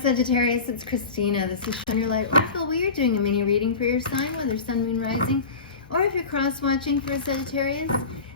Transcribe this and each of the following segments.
Sagittarius, it's Christina. This is Shine Your Light Oracle. We are doing a mini reading for your sign, whether sun, moon, rising, or if you're cross-watching for Sagittarius,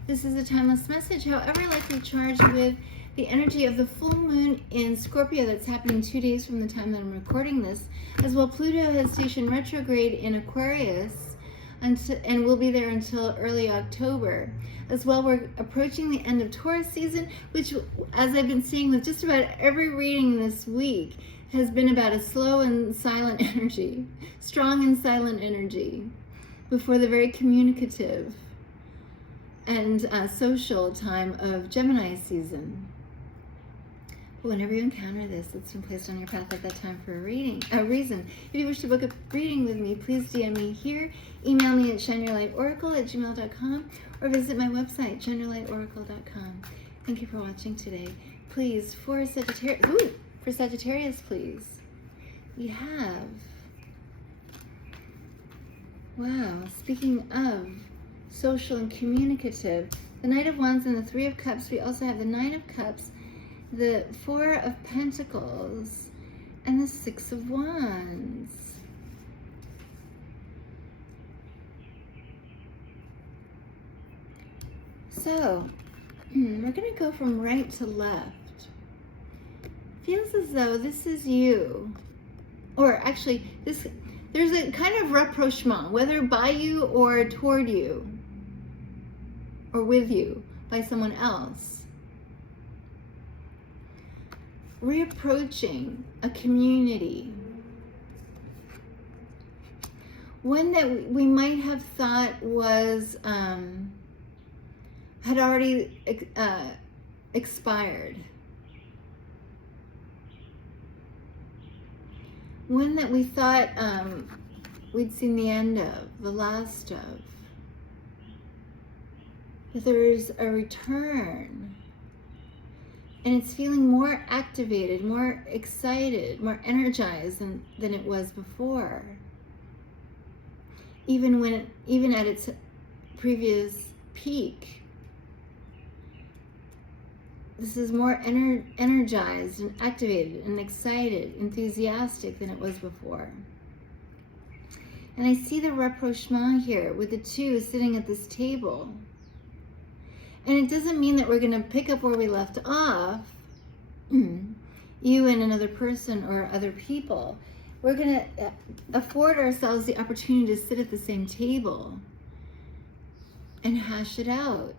this is a timeless message. However, likely charged with the energy of the full moon in Scorpio that's happening 2 days from the time that I'm recording this. As well, Pluto has stationed retrograde in Aquarius and will be there until early October. As well, we're approaching the end of Taurus season, which, as I've been seeing with just about every reading this week, has been about a slow and silent energy, strong and silent energy, before the very communicative and social time of Gemini season. But whenever you encounter this, it's been placed on your path at that time for a reason. If you wish to book a reading with me, please DM me here, email me at shineyourlightoracle@gmail.com, or visit my website, shineyourlightoracle.com. Thank you for watching today. Please, for Sagittarius, please, we have, wow, speaking of social and communicative, the Knight of Wands and the Three of Cups. We also have the Nine of Cups, the Four of Pentacles, and the Six of Wands. So, we're going to go from right to left. Feels as though this is you. Or actually, there's a kind of rapprochement, whether by you or toward you, or with you, by someone else. Reapproaching a community. One that we might have thought was, had already expired. One that we thought we'd seen the end of, the last of. But there's a return. And it's feeling more activated, more excited, more energized than it was before. Even at its previous peak. This is more energized and activated and excited, enthusiastic than it was before. And I see the rapprochement here with the two sitting at this table. And it doesn't mean that we're going to pick up where we left off, you and another person or other people. We're going to afford ourselves the opportunity to sit at the same table and hash it out.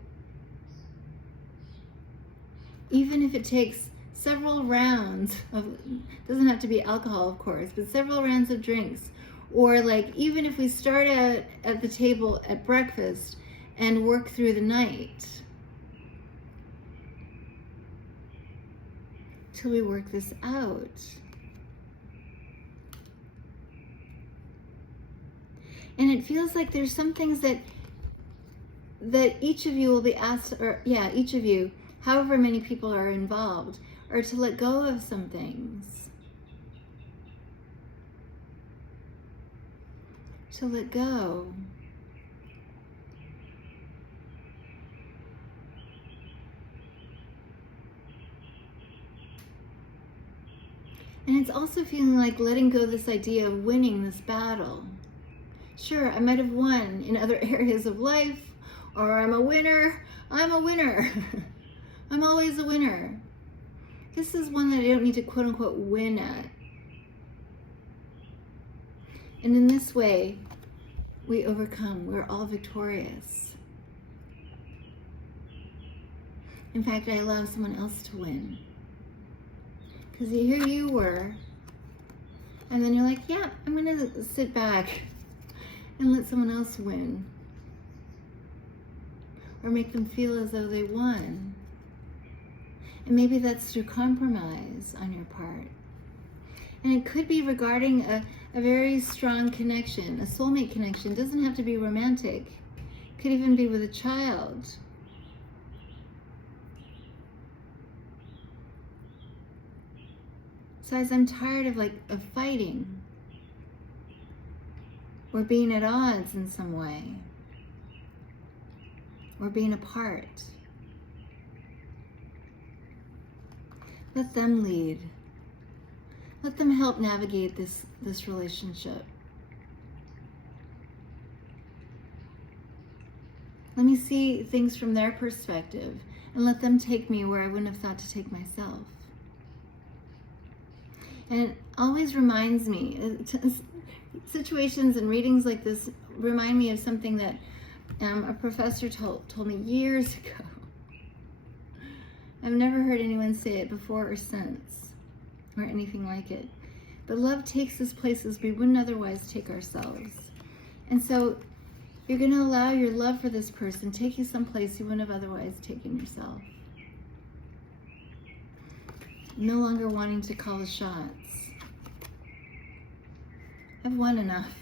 Even if it takes several rounds of, doesn't have to be alcohol, of course, but several rounds of drinks. Or like, even if we start out at the table at breakfast and work through the night till we work this out. And it feels like there's some things that each of you will be asked, or yeah, each of you, however many people are involved, are to let go of some things. To let go. And it's also feeling like letting go of this idea of winning this battle. Sure, I might have won in other areas of life, or I'm a winner. I'm a winner. I'm always a winner. This is one that I don't need to quote unquote win at. And in this way, we overcome. We're all victorious. In fact, I allow someone else to win. Because here you were, and then you're like, yeah, I'm going to sit back and let someone else win. Or make them feel as though they won. And maybe that's through compromise on your part. And it could be regarding a very strong connection, a soulmate connection. It doesn't have to be romantic. It could even be with a child. Besides, I'm tired of fighting. Or being at odds in some way. Or being apart. Let them lead. Let them help navigate this relationship. Let me see things from their perspective and let them take me where I wouldn't have thought to take myself. And it always reminds me, situations and readings like this remind me of something that a professor told me years ago. I've never heard anyone say it before or since, or anything like it. But love takes us places we wouldn't otherwise take ourselves. And so you're going to allow your love for this person take you someplace you wouldn't have otherwise taken yourself. No longer wanting to call the shots. I've won enough.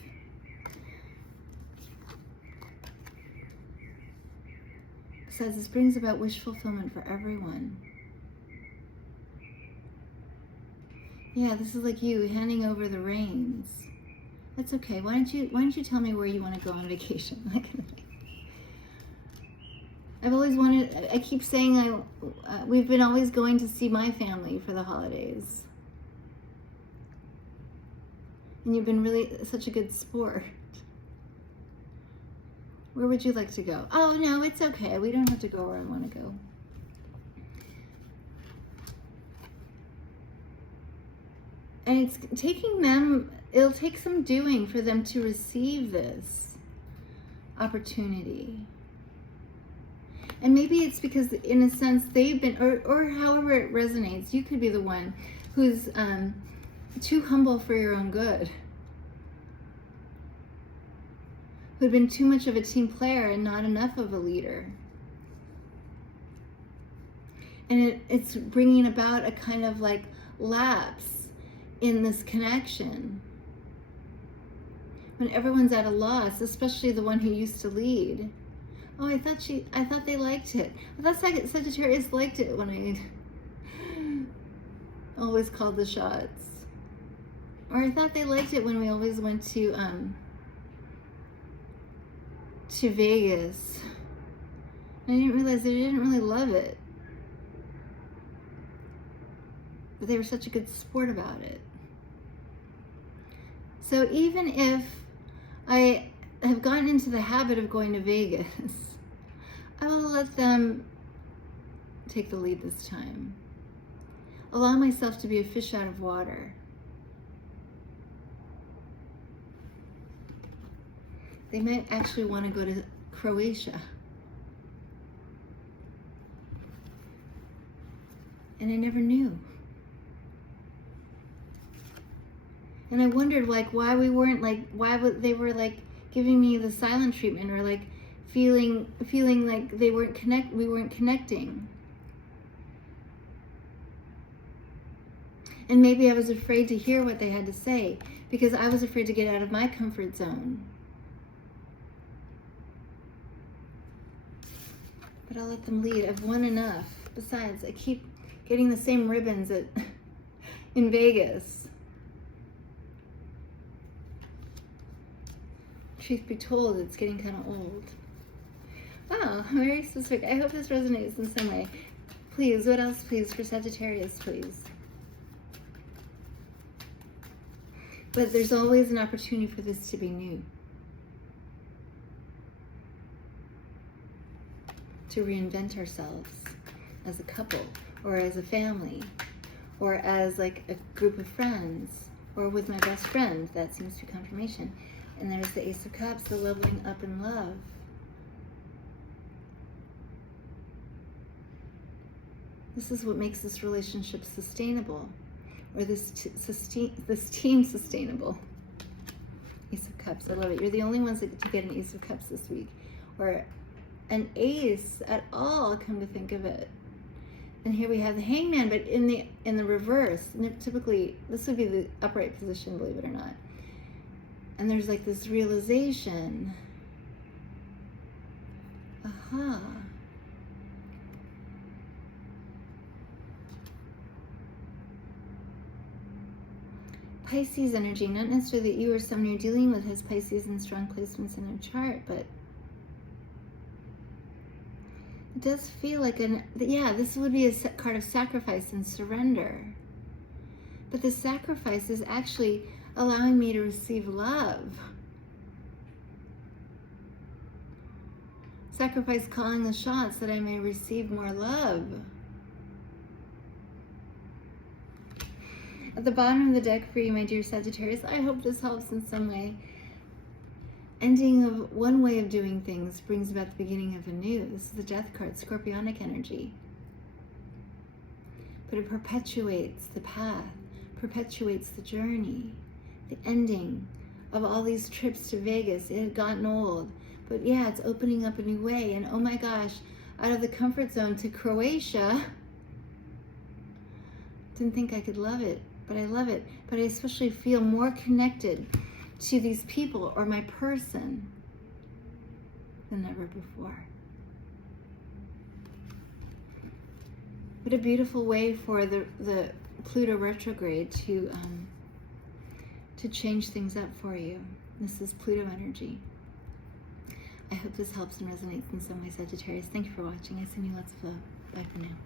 Besides, this brings about wish fulfillment for everyone. Yeah, this is like you handing over the reins. That's okay. Why don't you tell me where you want to go on vacation? I've always wanted. I keep saying we've been always going to see my family for the holidays, and you've been really such a good sport. Where would you like to go? Oh no, it's okay. We don't have to go where I want to go. And it's taking them, it'll take some doing for them to receive this opportunity. And maybe it's because, in a sense, they've been, or however it resonates, you could be the one who's too humble for your own good. Who'd been too much of a team player and not enough of a leader. And it's bringing about a kind of like lapse in this connection. When everyone's at a loss, especially the one who used to lead. Oh, I thought they liked it. I thought Sagittarius liked it when I always called the shots. Or I thought they liked it when we always went to Vegas. And I didn't realize they didn't really love it. But they were such a good sport about it. So even if I have gotten into the habit of going to Vegas, I will let them take the lead this time. Allow myself to be a fish out of water. They might actually want to go to Croatia. And I never knew. And I wondered, like, why we weren't, like, they were, like, giving me the silent treatment, or, like, feeling like we weren't connecting. And maybe I was afraid to hear what they had to say, because I was afraid to get out of my comfort zone. But I'll let them lead. I've won enough. Besides, I keep getting the same ribbons in Vegas. Truth be told, it's getting kind of old. Wow, very specific. I hope this resonates in some way. Please, what else, please, for Sagittarius, please? But there's always an opportunity for this to be new. To reinvent ourselves as a couple, or as a family, or as like a group of friends, or with my best friend. That seems to be confirmation. And there's the Ace of Cups, the leveling up in love. This is what makes this relationship sustainable, or this team sustainable. Ace of Cups, I love it. You're the only ones that get to get an Ace of Cups this week, or an ace at all, come to think of it. And here we have the Hangman, but in the reverse. Typically, this would be the upright position, believe it or not. And there's like this realization. Aha. Pisces energy, not necessarily that you or someone you're dealing with has Pisces in strong placements in their chart, but it does feel like this would be a card of sacrifice and surrender. But the sacrifice is actually allowing me to receive love. Sacrifice calling the shots that I may receive more love. At the bottom of the deck for you, my dear Sagittarius, I hope this helps in some way. Ending of one way of doing things brings about the beginning of a new. This is the Death card, Scorpionic energy. But it perpetuates the path, perpetuates the journey, the ending of all these trips to Vegas. It had gotten old. But yeah, it's opening up a new way. And oh my gosh, out of the comfort zone to Croatia. Didn't think I could love it, but I love it. But I especially feel more connected to these people or my person than ever before. What a beautiful way for the Pluto retrograde to change things up for you. This is Pluto energy. I hope this helps and resonates in some way, Sagittarius. Thank you for watching. I send you lots of love. Bye for now.